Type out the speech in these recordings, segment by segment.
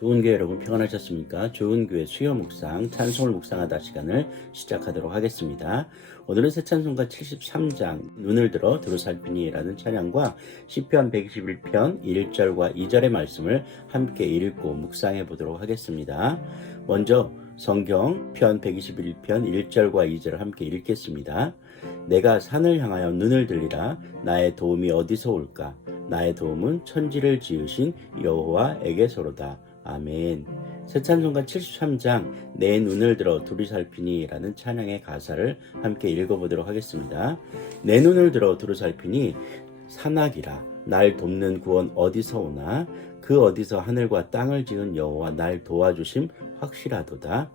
좋은 교회 여러분 평안하셨습니까? 좋은 교회 수요 묵상, 찬송을 묵상하다 시간을 시작하도록 하겠습니다. 오늘은 새 찬송가 73장 눈을 들어 두루 살피니라는 찬양과 시편 121편 1절과 2절의 말씀을 함께 읽고 묵상해 보도록 하겠습니다. 먼저 성경 편 121편 1절과 2절을 함께 읽겠습니다. 내가 산을 향하여 눈을 들리라. 나의 도움이 어디서 올까? 나의 도움은 천지를 지으신 여호와에게서로다. 아멘. 새 찬송가 73장 내 눈을 들어 두루 살피니 라는 찬양의 가사를 함께 읽어보도록 하겠습니다. 내 눈을 들어 두루 살피니 산악이라. 날 돕는 구원 어디서 오나? 그 어디서 하늘과 땅을 지은 여호와 날 도와주심 확실하도다.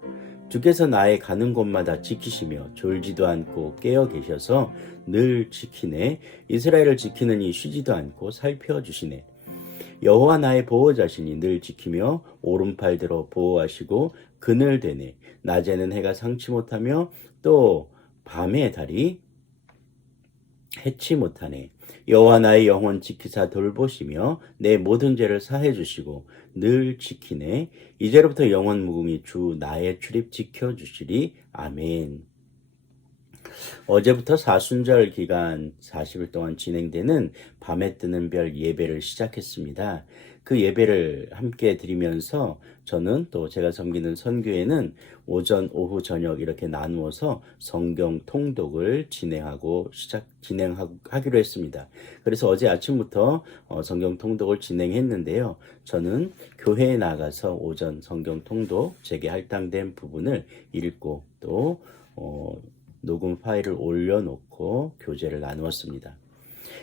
주께서 나의 가는 곳마다 지키시며 졸지도 않고 깨어 계셔서 늘 지키네. 이스라엘을 지키는 이 쉬지도 않고 살펴주시네. 여호와 나의 보호자시니 늘 지키며 오른팔대로 보호하시고 그늘되네. 낮에는 해가 상치 못하며 또 밤에 달이 해치 못하네. 여호와 나의 영혼 지키사 돌보시며 내 모든 죄를 사해 주시고 늘 지키네. 이제로부터 영원 무궁히 주 나의 출입 지켜주시리. 아멘. 어제부터 사순절 기간 40일 동안 진행되는 밤에 뜨는 별 예배를 시작했습니다. 그 예배를 함께 드리면서 저는 또 제가 섬기는 선교회는 오전, 오후, 저녁 이렇게 나누어서 성경 통독을 진행하기로 했습니다. 그래서 어제 아침부터 성경 통독을 진행했는데요. 저는 교회에 나가서 오전 성경 통독 제게 할당된 부분을 읽고 또 녹음 파일을 올려놓고 교제를 나누었습니다.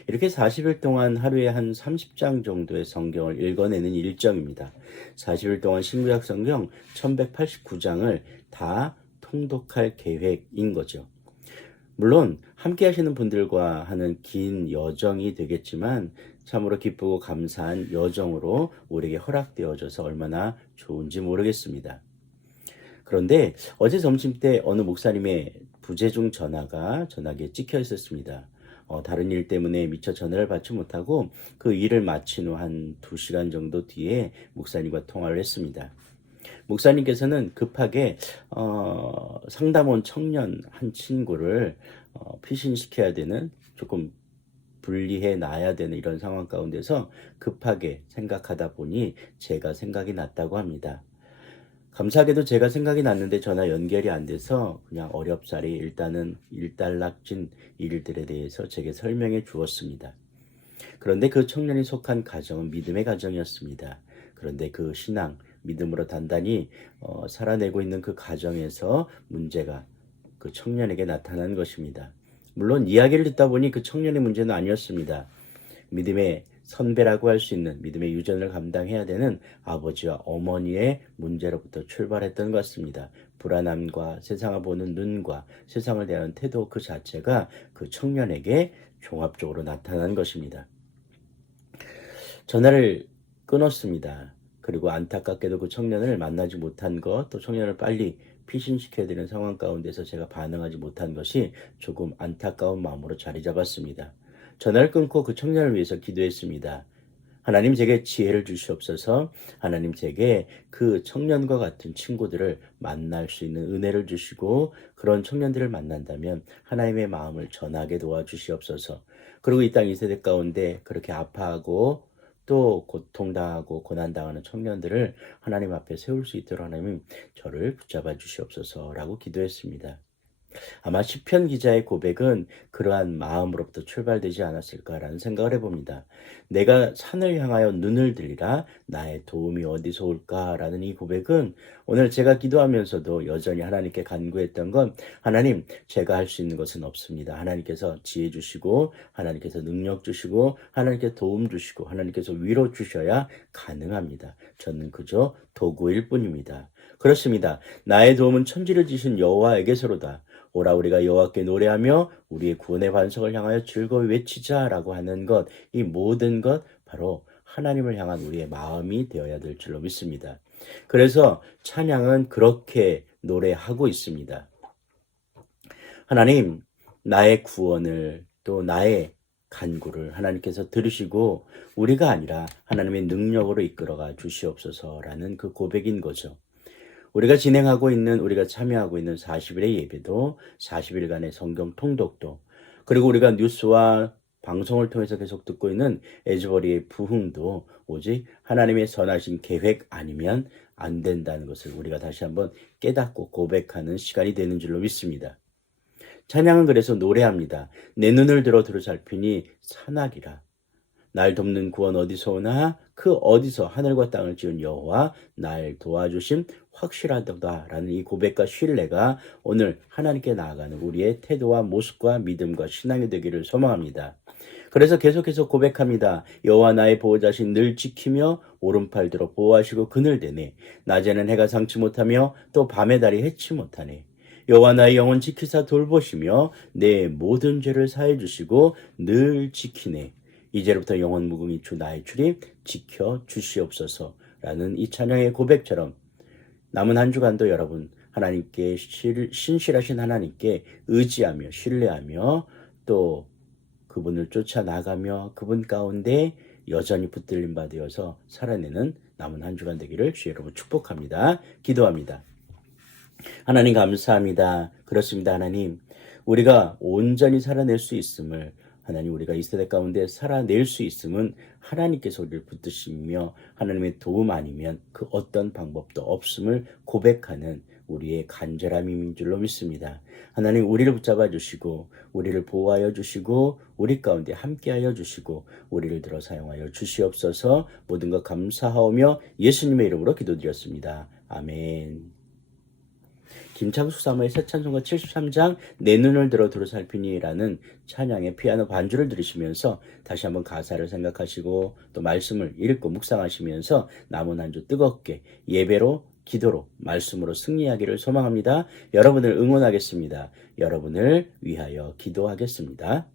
이렇게 40일 동안 하루에 한 30장 정도의 성경을 읽어내는 일정입니다. 40일 동안 신구약 성경 1189장을 다 통독할 계획인 거죠. 물론 함께 하시는 분들과 하는 긴 여정이 되겠지만 참으로 기쁘고 감사한 여정으로 우리에게 허락되어져서 얼마나 좋은지 모르겠습니다. 그런데 어제 점심때 어느 목사님의 부재중 전화가 전화기에 찍혀 있었습니다. 다른 일 때문에 미처 전화를 받지 못하고 그 일을 마친 후 한 2시간 정도 뒤에 목사님과 통화를 했습니다. 목사님께서는 급하게 상담원 청년 한 친구를 피신시켜야 되는, 조금 분리해 놔야 되는 이런 상황 가운데서 급하게 생각하다 보니 제가 생각이 났다고 합니다. 감사하게도 제가 생각이 났는데 전화 연결이 안 돼서 그냥 어렵사리 일단은 일단락진 일들에 대해서 제게 설명해 주었습니다. 그런데 그 청년이 속한 가정은 믿음의 가정이었습니다. 그런데 그 신앙, 믿음으로 단단히 살아내고 있는 그 가정에서 문제가 그 청년에게 나타난 것입니다. 물론 이야기를 듣다 보니 그 청년의 문제는 아니었습니다. 믿음의 선배라고 할 수 있는, 믿음의 유전을 감당해야 되는 아버지와 어머니의 문제로부터 출발했던 것 같습니다. 불안함과 세상을 보는 눈과 세상을 대하는 태도 그 자체가 그 청년에게 종합적으로 나타난 것입니다. 전화를 끊었습니다. 그리고 안타깝게도 그 청년을 만나지 못한 것, 또 청년을 빨리 피신시켜야 되는 상황 가운데서 제가 반응하지 못한 것이 조금 안타까운 마음으로 자리 잡았습니다. 전화를 끊고 그 청년을 위해서 기도했습니다. 하나님 제게 지혜를 주시옵소서. 하나님 제게 그 청년과 같은 친구들을 만날 수 있는 은혜를 주시고 그런 청년들을 만난다면 하나님의 마음을 전하게 도와주시옵소서. 그리고 이 땅 이 세대 가운데 그렇게 아파하고 또 고통당하고 고난당하는 청년들을 하나님 앞에 세울 수 있도록 하나님 저를 붙잡아 주시옵소서라고 기도했습니다. 아마 시편 기자의 고백은 그러한 마음으로부터 출발되지 않았을까라는 생각을 해봅니다. 내가 산을 향하여 눈을 들리라. 나의 도움이 어디서 올까라는 이 고백은 오늘 제가 기도하면서도 여전히 하나님께 간구했던 건, 하나님 제가 할 수 있는 것은 없습니다. 하나님께서 지혜 주시고 하나님께서 능력 주시고 하나님께서 도움 주시고 하나님께서 위로 주셔야 가능합니다. 저는 그저 도구일 뿐입니다. 그렇습니다. 나의 도움은 천지를 지신 여호와에게서로다. 오라 우리가 여호와께 노래하며 우리의 구원의 반석을 향하여 즐거이 외치자라고 하는 것, 이 모든 것 바로 하나님을 향한 우리의 마음이 되어야 될 줄로 믿습니다. 그래서 찬양은 그렇게 노래하고 있습니다. 하나님, 나의 구원을, 또 나의 간구를 하나님께서 들으시고 우리가 아니라 하나님의 능력으로 이끌어가 주시옵소서라는 그 고백인 거죠. 우리가 우리가 참여하고 있는 40일의 예배도 40일간의 성경 통독도 그리고 우리가 뉴스와 방송을 통해서 계속 듣고 있는 에즈버리의 부흥도 오직 하나님의 선하신 계획 아니면 안 된다는 것을 우리가 다시 한번 깨닫고 고백하는 시간이 되는 줄로 믿습니다. 찬양은 그래서 노래합니다. 내 눈을 들어 살피니 산악이라. 날 돕는 구원 어디서 오나 그 어디서 하늘과 땅을 지은 여호와 날 도와주심 확실하다라는 이 고백과 신뢰가 오늘 하나님께 나아가는 우리의 태도와 모습과 믿음과 신앙이 되기를 소망합니다. 그래서 계속해서 고백합니다. 여호와 나의 보호자신 늘 지키며 오른팔 들어 보호하시고 그늘대네. 낮에는 해가 상치 못하며 또 밤에 달이 해치 못하네. 여호와 나의 영혼 지키사 돌보시며 내 모든 죄를 사해 주시고 늘 지키네. 이제부터 영원 무궁히 주 나의 출입 지켜 주시옵소서라는 이 찬양의 고백처럼 남은 한 주간도 여러분 하나님께 신실하신 하나님께 의지하며 신뢰하며 또 그분을 쫓아나가며 그분 가운데 여전히 붙들림 받으어서 살아내는 남은 한 주간 되기를 주 여러분 축복합니다. 기도합니다. 하나님 감사합니다. 그렇습니다. 하나님 우리가 온전히 살아낼 수 있음을 하나님 우리가 이 세대 가운데 살아낼 수 있음은 하나님께서 우리를 붙드시며 하나님의 도움 아니면 그 어떤 방법도 없음을 고백하는 우리의 간절함인 줄로 믿습니다. 하나님 우리를 붙잡아 주시고 우리를 보호하여 주시고 우리 가운데 함께하여 주시고 우리를 들어 사용하여 주시옵소서. 모든 것 감사하오며 예수님의 이름으로 기도드렸습니다. 아멘. 김창숙 사모의 새 찬송가 73장 내 눈을 들어 살피니라는 찬양의 피아노 반주를 들으시면서 다시 한번 가사를 생각하시고 또 말씀을 읽고 묵상하시면서 남은 한 주 뜨겁게 예배로 기도로 말씀으로 승리하기를 소망합니다. 여러분을 응원하겠습니다. 여러분을 위하여 기도하겠습니다.